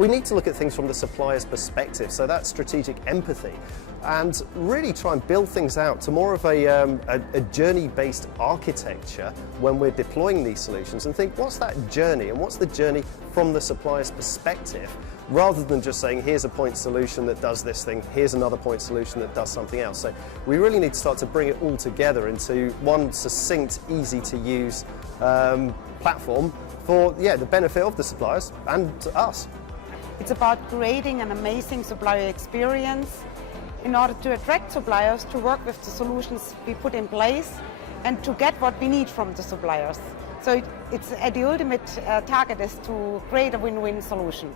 we need to look at things from the supplier's perspective, so that's strategic empathy, and really try and build things out to more of a journey-based architecture when we're deploying these solutions, and think, what's that journey, and what's the journey from the supplier's perspective, rather than just saying, here's a point solution that does this thing, here's another point solution that does something else. So we really need to start to bring it all together into one succinct, easy to use platform for the benefit of the suppliers and us. It's about creating an amazing supplier experience in order to attract suppliers to work with the solutions we put in place and to get what we need from the suppliers. So the ultimate target is to create a win-win solution.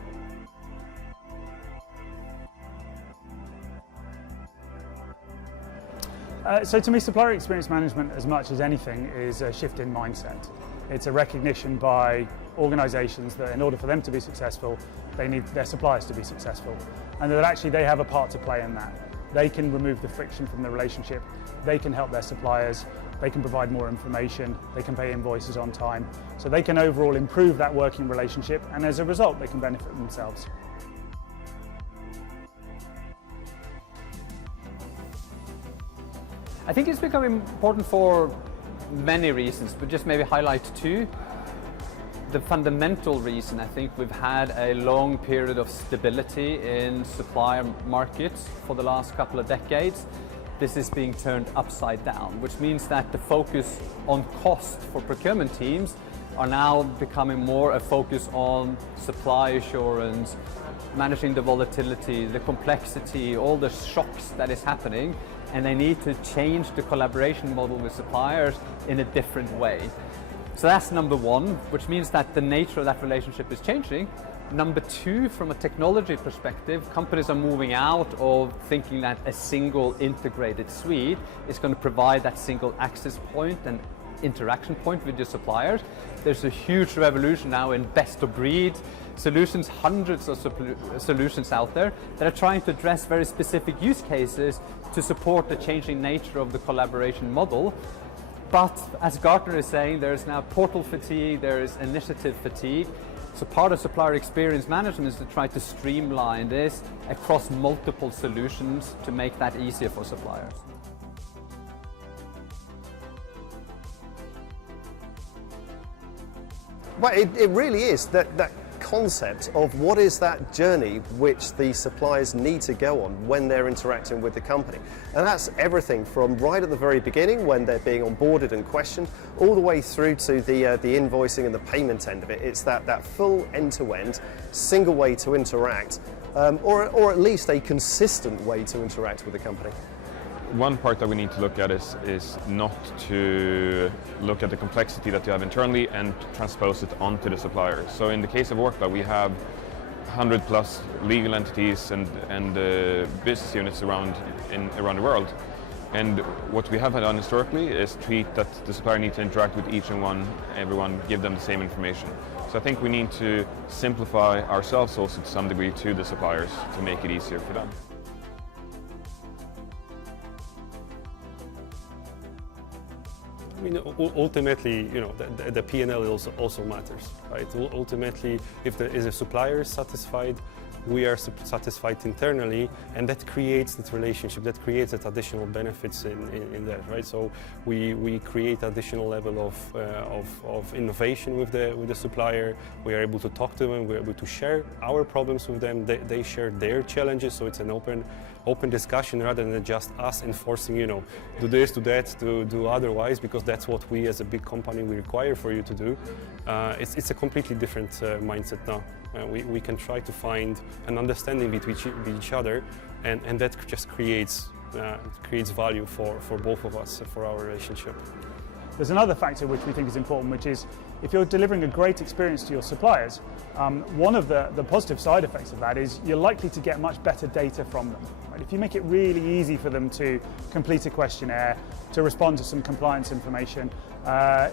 So to me, supplier experience management, as much as anything, is a shift in mindset. It's a recognition by organizations that in order for them to be successful, they need their suppliers to be successful, and that actually they have a part to play in that. They can remove the friction from the relationship, they can help their suppliers, they can provide more information, they can pay invoices on time, so they can overall improve that working relationship, and as a result they can benefit themselves. I think it's become important for many reasons, but just maybe highlight two. The fundamental reason, I think we've had a long period of stability in supplier markets for the last couple of decades. This is being turned upside down, which means that the focus on cost for procurement teams are now becoming more a focus on supply assurance, managing the volatility, the complexity, all the shocks that is happening, and they need to change the collaboration model with suppliers in a different way. So that's number one, which means that the nature of that relationship is changing. Number two, from a technology perspective, companies are moving out of thinking that a single integrated suite is going to provide that single access point and interaction point with your suppliers. There's a huge revolution now in best of breed solutions, hundreds of solutions out there that are trying to address very specific use cases to support the changing nature of the collaboration model. But as Gartner is saying, there is now portal fatigue, there is initiative fatigue. So part of supplier experience management is to try to streamline this across multiple solutions to make that easier for suppliers. Well, it really is that concept of what is that journey which the suppliers need to go on when they're interacting with the company. And that's everything from right at the very beginning when they're being onboarded and questioned, all the way through to the invoicing and the payment end of it. It's that full end-to-end, single way to interact, or at least a consistent way to interact with the company. One part that we need to look at is not to look at the complexity that you have internally and transpose it onto the supplier. So in the case of Orkla, we have 100+ legal entities and business units around the world. And what we have done historically is treat that the supplier needs to interact with each and everyone, give them the same information. So I think we need to simplify ourselves also to some degree to the suppliers to make it easier for them. I mean, ultimately, the P&L also matters, right? Ultimately, if the supplier is satisfied, we are satisfied internally, and that creates that relationship, that creates that additional benefits in that, right? So we create additional level of innovation with the supplier. We are able to talk to them. We're able to share our problems with them. They share their challenges. So it's an open discussion rather than just us enforcing, do this, do that, do otherwise, because that's what we as a big company we require for you to do. It's a completely different mindset now. We can try to find an understanding between each other, and that just creates value for both of us, for our relationship. There's another factor which we think is important, which is if you're delivering a great experience to your suppliers, one of the positive side effects of that is you're likely to get much better data from them. Right? If you make it really easy for them to complete a questionnaire, to respond to some compliance information,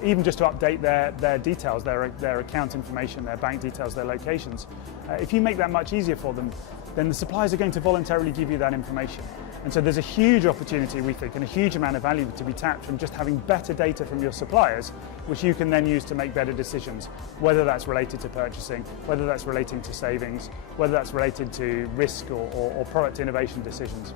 even just to update their details, their account information, their bank details, their locations. If you make that much easier for them, then the suppliers are going to voluntarily give you that information. And so there's a huge opportunity, we think, and a huge amount of value to be tapped from just having better data from your suppliers, which you can then use to make better decisions, whether that's related to purchasing, whether that's relating to savings, whether that's related to risk or product innovation decisions.